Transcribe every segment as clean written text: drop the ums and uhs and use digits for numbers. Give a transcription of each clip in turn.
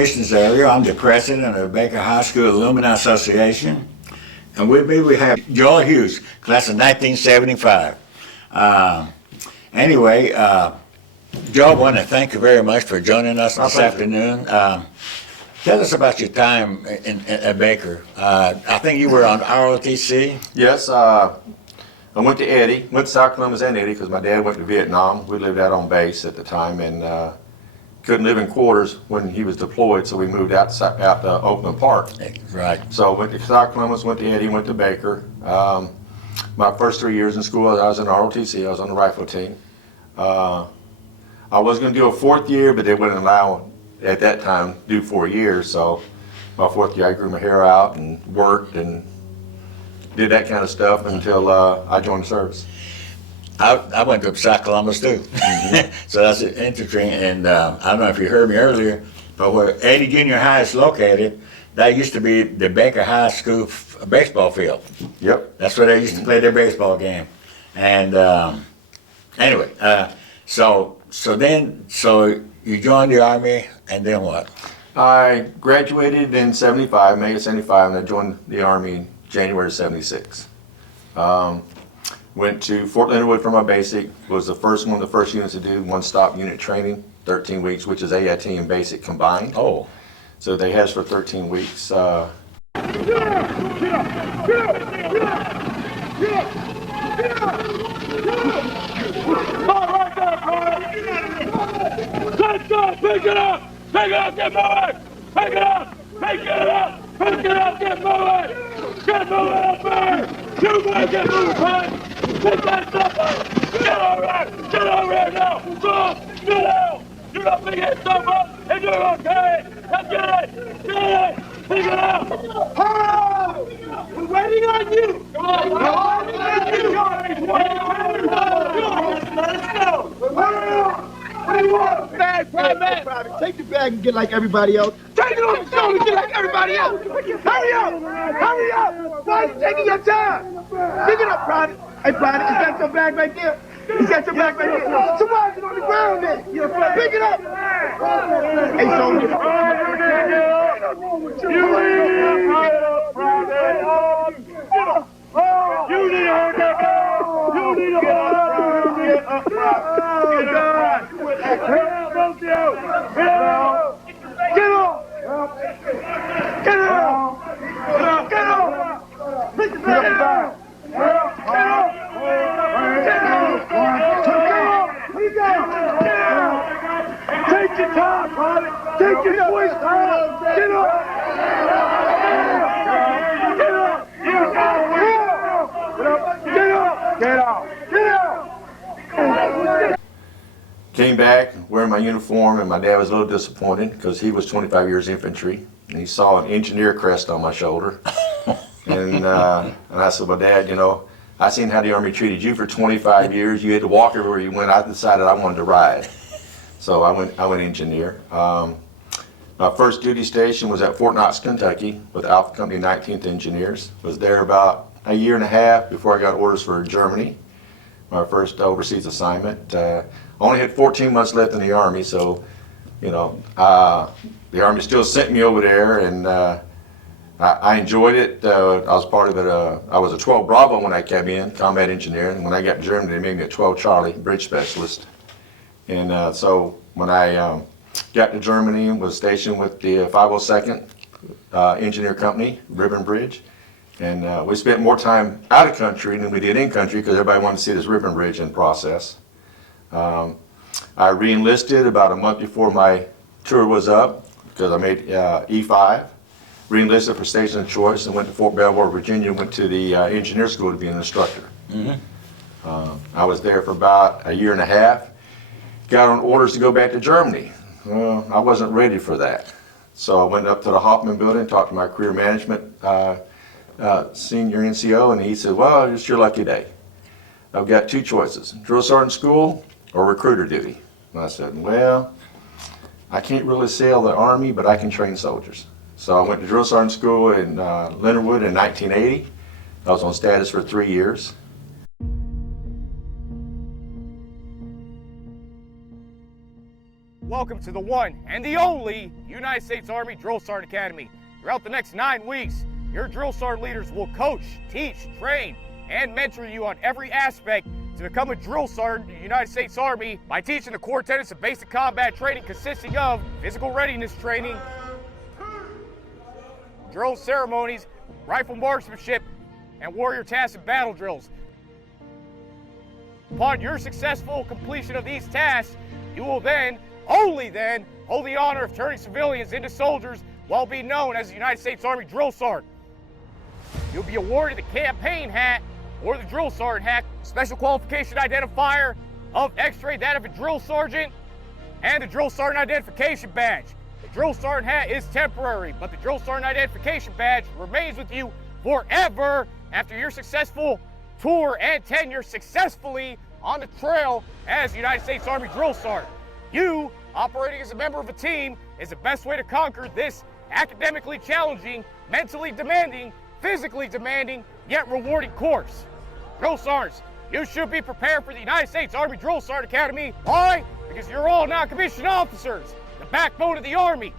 Commissioners area. I'm the president of the Baker High School Alumni Association. And with me we have Joel Hughes, class of 1975. Joel, I want to thank you very much for joining us this afternoon. Tell us about your time at Baker. I think you were on ROTC. Yes, I went to Eddie, went to South Columbus and Eddie because my dad went to Vietnam. We lived out on base at the time and couldn't live in quarters when he was deployed, so we moved out to Oakland Park. Right. So went to South Columbus, went to Eddie, went to Baker. My first 3 years in school, I was in ROTC. I was on the rifle team. I was going to do a fourth year, but they wouldn't allow, at that time, do 4 years. So my fourth year, I grew my hair out and worked and did that kind of stuff until I joined the service. I went to South Columbus too, so that's interesting. And I don't know if you heard me earlier, but where Eddie Junior High is located, that used to be the Baker High School baseball field. Yep. That's where they used to play their baseball game. And so you joined the Army, and then what? I graduated in '75, May of '75, and I joined the Army January '76. Went to Fort Leonard Wood for my basic. Was one of the first units to do one-stop unit training, 13 weeks, which is AIT and basic combined. Oh. So they had us for 13 weeks. Get up! Pick it up! Pick it up! Get moving! Pick it up! Pick it up! Pick it up! Get moving! Get moving up there! You better get moving, man! Pick that stuff up! Get over here! Get over here now! Get out! You're not picking that stuff up and you're okay! Now get it! Get it! Pick it up! Hurry! We're waiting on you! Come on! We're waiting on you! Let us go! Hurry up! What do you want? Bag, private. Take the bag and get like everybody else. Take it on the shoulder and get like everybody else. Hurry up! Hurry up! Why are you taking your time? Pick it up, private. Hey, private, is that your bag right there? Is that your bag right there? So why is it on the ground then? Pick it up! Hey, soldier. You need a private. You need a private. You need a private. Get up, private. Get up. Both you! Get off! Get off! Get off! Get off! Put the bag down! Get off! Get off! Get off! Take your time, Private! Take your voice time! Get off! Get off! Get off! Get off! Get off! Came back wearing my uniform, and my dad was a little disappointed because he was 25 years infantry, and he saw an engineer crest on my shoulder. and I said, well, Dad, you know, I seen how the Army treated you for 25 years. You had to walk everywhere you went. I decided I wanted to ride. So I went engineer. My first duty station was at Fort Knox, Kentucky with Alpha Company 19th Engineers. Was there about a year and a half before I got orders for Germany, my first overseas assignment. Only had 14 months left in the Army, so, you know, the Army still sent me over there, and I enjoyed it. I was part of it. I was a 12 Bravo when I came in, combat engineer, and when I got to Germany, they made me a 12 Charlie, bridge specialist. And so when I got to Germany and was stationed with the 502nd Engineer Company, Ribbon Bridge, and we spent more time out of country than we did in country because everybody wanted to see this ribbon bridge in process. I re-enlisted about a month before my tour was up because I made E5. Re-enlisted for station of choice and went to Fort Belvoir, Virginia, went to the engineer school to be an instructor. I was there for about a year and a half. Got on orders to go back to Germany. I wasn't ready for that. So I went up to the Hoffman building, talked to my career management senior NCO, and he said, well, it's your lucky day. I've got two choices, drill sergeant school or recruiter duty. And I said, well, I can't really sail the Army, but I can train soldiers. So I went to drill sergeant school in Leonard Wood in 1980. I was on status for 3 years. welcome to the one and the only United States Army Drill Sergeant Academy. Throughout the next 9 weeks, your drill sergeant leaders will coach, teach, train, and mentor you on every aspect to become a drill sergeant in the United States Army by teaching the core tenets of basic combat training consisting of physical readiness training, drill ceremonies, rifle marksmanship, and warrior tasks and battle drills. Upon your successful completion of these tasks, you will then, only then, hold the honor of turning civilians into soldiers while being known as the United States Army Drill Sergeant. You'll be awarded the campaign hat or the drill sergeant hat, special qualification identifier of X-ray, that of a drill sergeant, and the drill sergeant identification badge. The drill sergeant hat is temporary, but the drill sergeant identification badge remains with you forever after your successful tour and tenure successfully on the trail as United States Army Drill Sergeant. You, operating as a member of a team, is the best way to conquer this academically challenging, mentally demanding, physically demanding, yet rewarding course. Drill Sergeants, you should be prepared for the United States Army Drill Sergeant Academy. Why? Because you're all non-commissioned officers, the backbone of the Army.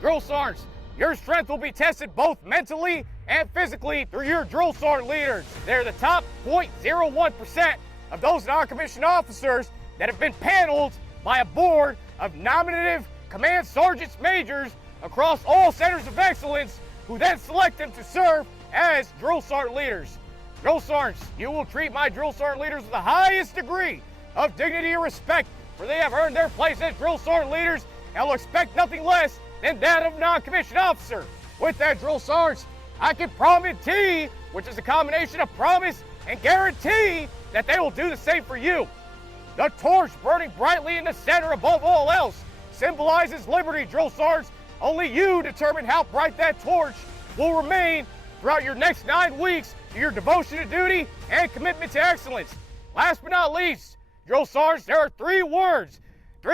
Drill Sergeants, your strength will be tested both mentally and physically through your drill sergeant leaders. They're the top 0.01% of those non-commissioned officers that have been paneled by a board of nominative command sergeants majors across all centers of excellence, who then select them to serve as drill sergeant leaders. Drill sergeants, you will treat my drill sergeant leaders with the highest degree of dignity and respect, for they have earned their place as drill sergeant leaders and will expect nothing less than that of a non-commissioned officer. With that, drill sergeants, I can promise, which is a combination of promise and guarantee, that they will do the same for you. The torch burning brightly in the center above all else symbolizes liberty, drill sergeants. Only you determine how bright that torch will remain throughout your next 9 weeks to your devotion to duty and commitment to excellence. Last but not least, drill sergeants, there are 3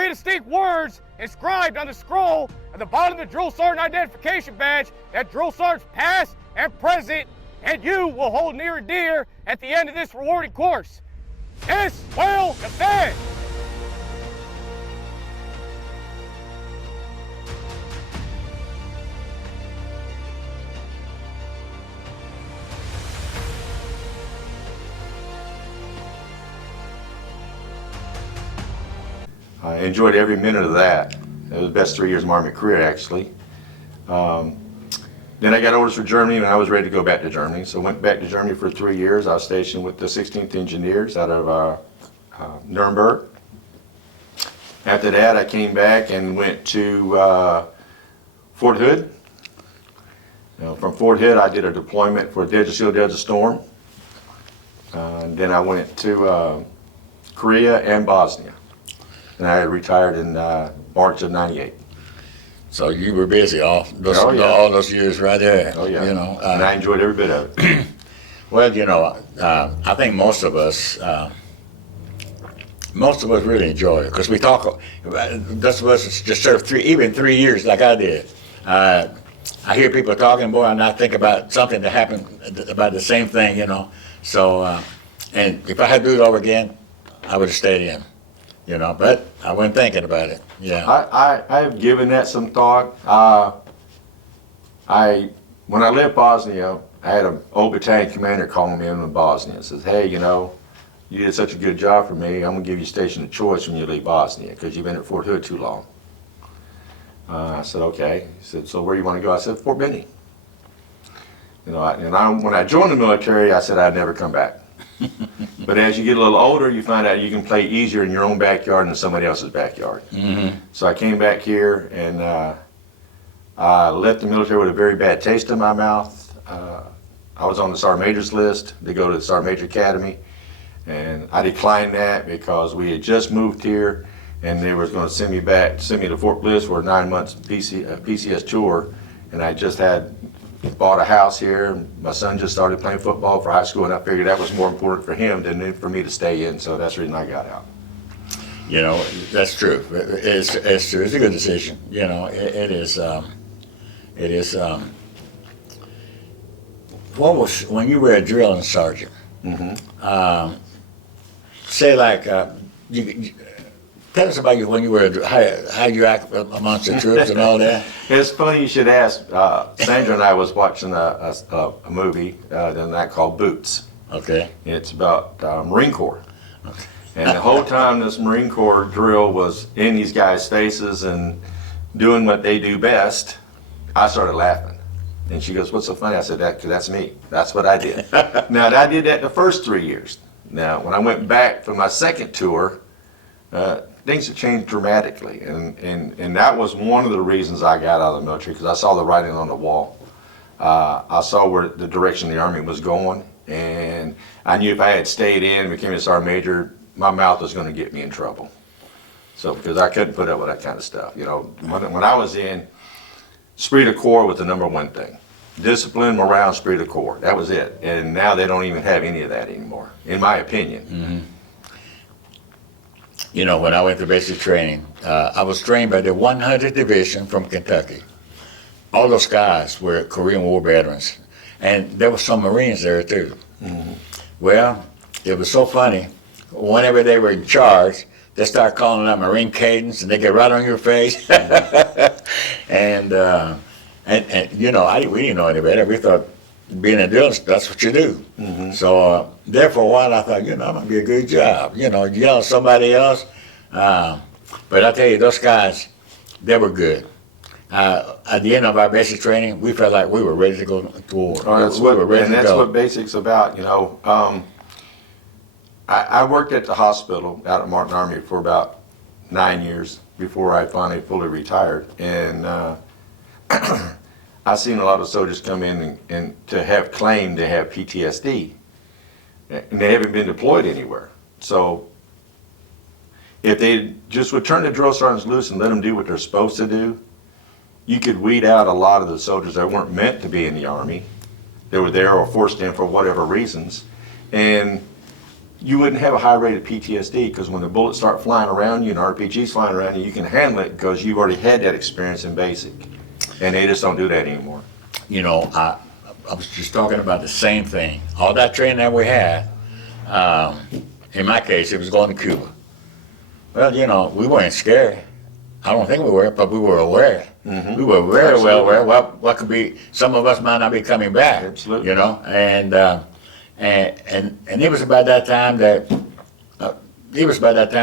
distinct words inscribed on the scroll at the bottom of the drill sergeant identification badge that drill sergeants past and present and you will hold near and dear at the end of this rewarding course. This will defend. I enjoyed every minute of that. It was the best 3 years of my Army career, actually. Then I got orders for Germany, and I was ready to go back to Germany. So I went back to Germany for 3 years. I was stationed with the 16th Engineers out of Nuremberg. After that, I came back and went to Fort Hood. From Fort Hood, I did a deployment for Desert Shield, Desert Storm. And then I went to Korea and Bosnia. And I had retired in March of '98. So you were busy all those years right there. Oh yeah. You know, and I enjoyed every bit of it. well, you know, I think most of us really enjoy it because we talk. Those of us just served 3 years like I did. I hear people talking, boy, and I think about something that happened about the same thing, you know. So, and if I had to do it over again, I would have stayed in. You know, but I wasn't thinking about it. Yeah. I've given that some thought. When I left Bosnia, I had an old battalion commander calling me in Bosnia and says, hey, you know, you did such a good job for me, I'm going to give you a station of choice when you leave Bosnia because you've been at Fort Hood too long. I said, okay. He said, so where do you want to go? I said, Fort Benning. You know, when I joined the military, I said I'd never come back. But as you get a little older, you find out you can play easier in your own backyard than somebody else's backyard. Mm-hmm. So I came back here and I left the military with a very bad taste in my mouth. I was on the Sergeant Major's list to go to the Sergeant Major Academy, and I declined that because we had just moved here and they were going to send me to Fort Bliss for a 9 months PCS tour, and I just had bought a house here. My son just started playing football for high school, and I figured that was more important for him than for me to stay in, so that's the reason I got out. You know, that's true. It's true. It's a good decision. You know, it is. What was, when you were a drilling sergeant, say like, Tell us about you when you were, how you act amongst the troops and all that. It's funny you should ask. Sandra and I was watching a movie the other night called Boots. Okay. It's about Marine Corps. And the whole time this Marine Corps drill was in these guys' faces and doing what they do best, I started laughing. And she goes, "What's so funny?" I said, "Because that's me. That's what I did." Now, I did that the first 3 years. Now, when I went back for my second tour, things have changed dramatically. And that was one of the reasons I got out of the military, because I saw the writing on the wall. I saw where the direction the Army was going. And I knew if I had stayed in and became a sergeant major, my mouth was going to get me in trouble. So, because I couldn't put up with that kind of stuff. You know, when I was in, esprit de corps was the #1 thing. Discipline, morale, esprit de corps. That was it. And now they don't even have any of that anymore, in my opinion. Mm-hmm. You know, when I went to basic training, I was trained by the 100th Division from Kentucky. All those guys were Korean War veterans. And there were some Marines there too. Mm-hmm. Well, it was so funny. Whenever they were in charge, they start calling out Marine cadence, and they get right on your face. and you know, we didn't know any better. We thought being a drill, that's what you do. Mm-hmm. So there for a while, I thought, you know, I'm gonna be a good job. You know, yell at somebody else. But I tell you, those guys, they were good. At the end of our basic training, we felt like we were ready to go to war. Oh, that's what basic's about. You know, I worked at the hospital out at Martin Army for about 9 years before I finally fully retired, and I've seen a lot of soldiers come in and to have claimed they have PTSD, and they haven't been deployed anywhere. So if they just would turn the drill sergeants loose and let them do what they're supposed to do, you could weed out a lot of the soldiers that weren't meant to be in the Army. They were there or forced in for whatever reasons, and you wouldn't have a high rate of PTSD, because when the bullets start flying around you and RPGs flying around you, you can handle it because you've already had that experience in basic. And they just don't do that anymore. You know, I was just talking about the same thing. All that training that we had, in my case, it was going to Cuba. Well, you know, we weren't scared. I don't think we were, but we were aware. Mm-hmm. We were very well aware what could be, some of us might not be coming back. Absolutely. You know, and it was about that time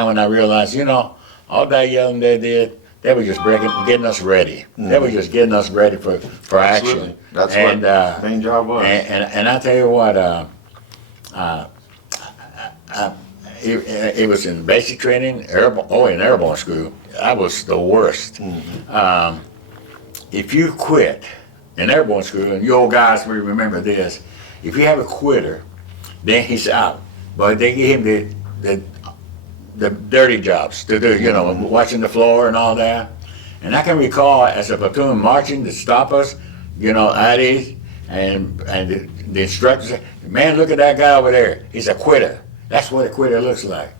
when I realized, you know, all that yelling they did, they were just getting us ready. Mm-hmm. They were just getting us ready for action. That's what the main job was. And I tell you what, it was in basic training, in airborne school. I was the worst. Mm-hmm. If you quit in airborne school, and you old guys will remember this, if you have a quitter, then he's out. But they give him the dirty jobs to do, you know, watching the floor and all that. And I can recall as a platoon marching to stop us, you know, at ease, and the instructor said, "Man, look at that guy over there. He's a quitter. That's what a quitter looks like."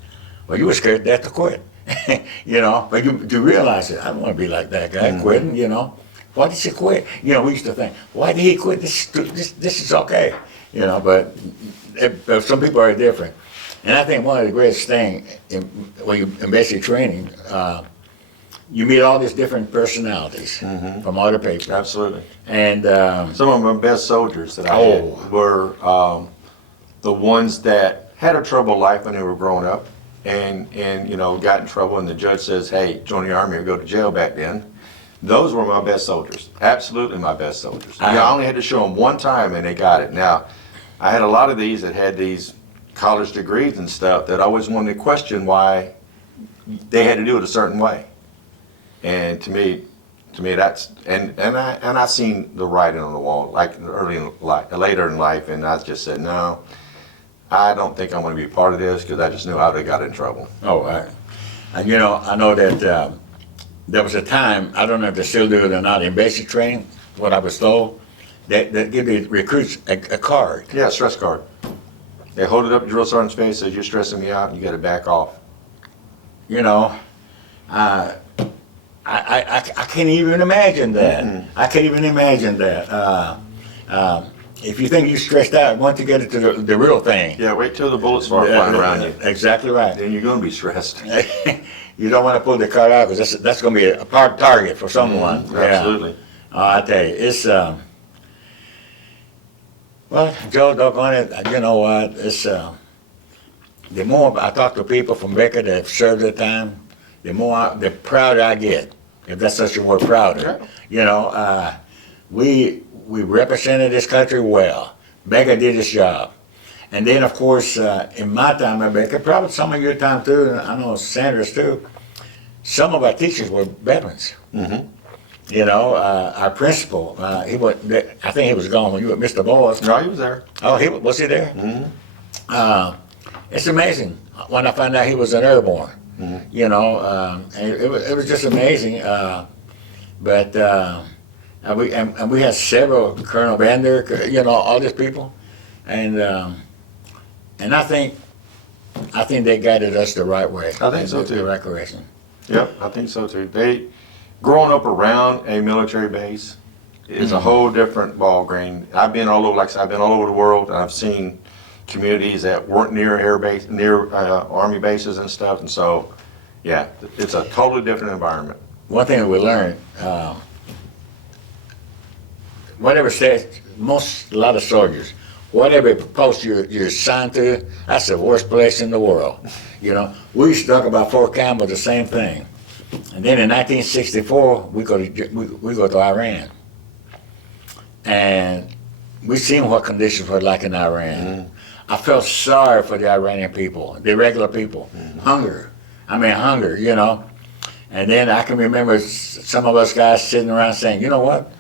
Well, you were scared to death to quit, you know. But you realize it. I don't want to be like that guy quitting, you know. Why did he quit? You know, we used to think, why did he quit? This is okay, you know. But some people are different. And I think one of the greatest things when you're in basic training, you meet all these different personalities from other people. Absolutely. And some of my best soldiers that I had were the ones that had a troubled life when they were growing up, and you know, got in trouble, and the judge says, "Hey, join the Army or go to jail." Back then, those were my best soldiers. Absolutely my best soldiers. I only had to show them one time, and they got it. Now, I had a lot of these that had these college degrees and stuff that I always wanted to question why they had to do it a certain way. And to me that's and I seen the writing on the wall like later in life, and I just said, no, I don't think I'm going to be a part of this, because I just knew I would have got in trouble. Oh, and you know, I know that there was a time, I don't know if they still do it or not, in basic training, what I was told, they give the recruits a card. Yeah, a stress card. They hold it up to drill sergeant's face, says, "You're stressing me out, and you got to back off." You know, I can't even imagine that. Mm-hmm. I can't even imagine that. if you think you're stressed out, once you get into the real thing. Yeah, wait till the bullets start flying around you. Exactly right. Then you're gonna be stressed. You don't want to pull the card out because that's going to be a hard target for someone. Yeah. Absolutely. I tell you, it's well, Joe, doggone it, you know what? It's the more I talk to people from Becker that have served their time, the prouder I get, if that's such a word, prouder. Yeah. You know, we represented this country well. Becker did his job. And then, of course, in my time at Becker, probably some of your time too, and I know Sanders too, some of our teachers were veterans. Mm-hmm. You know, our principal, I think he was gone when you were Mr. Boyles. No, he was there. Oh, was he there? Mm-hmm. It's amazing when I found out he was an airborne. Mm-hmm. You know, and it was just amazing. But we had several, Colonel Bender, you know, all these people, and I think they guided us the right way. I think so too. The right direction. Yep, I think so too. Growing up around a military base is a whole different ball game. I've been all over, like I said, I've been all over the world, and I've seen communities that weren't near Army bases and stuff, and so, yeah, it's a totally different environment. One thing we learned, whatever state, a lot of soldiers, whatever post you're assigned to, that's the worst place in the world. You know, we used to talk about Fort Campbell, the same thing. And then in 1964, we go to Iran. And we seen what conditions were like in Iran. Mm-hmm. I felt sorry for the Iranian people, the regular people. Mm-hmm. Hunger, you know. And then I can remember some of us guys sitting around saying, you know what?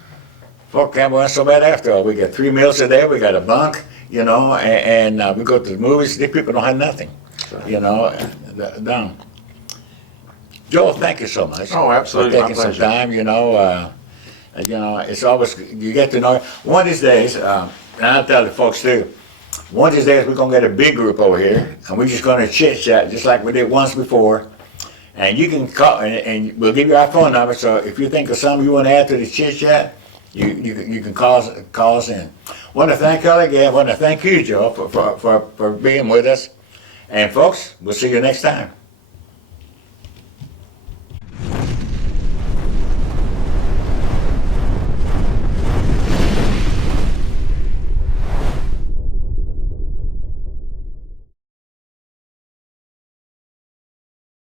Fort Campbell ain't so bad after all. We got 3 meals a day, we got a bunk, you know, and we go to the movies. These people don't have nothing, you know. Done. Joel, thank you so much. Oh, absolutely. For taking some time, you know. It's always, you get to know. One of these days, and I'll tell the folks too, one of these days we're going to get a big group over here, and we're just going to chit-chat just like we did once before. And you can call, and we'll give you our phone number, so if you think of something you want to add to the chit-chat, you can call us in. Want to thank you again. Want to thank you, Joe, for being with us. And folks, we'll see you next time.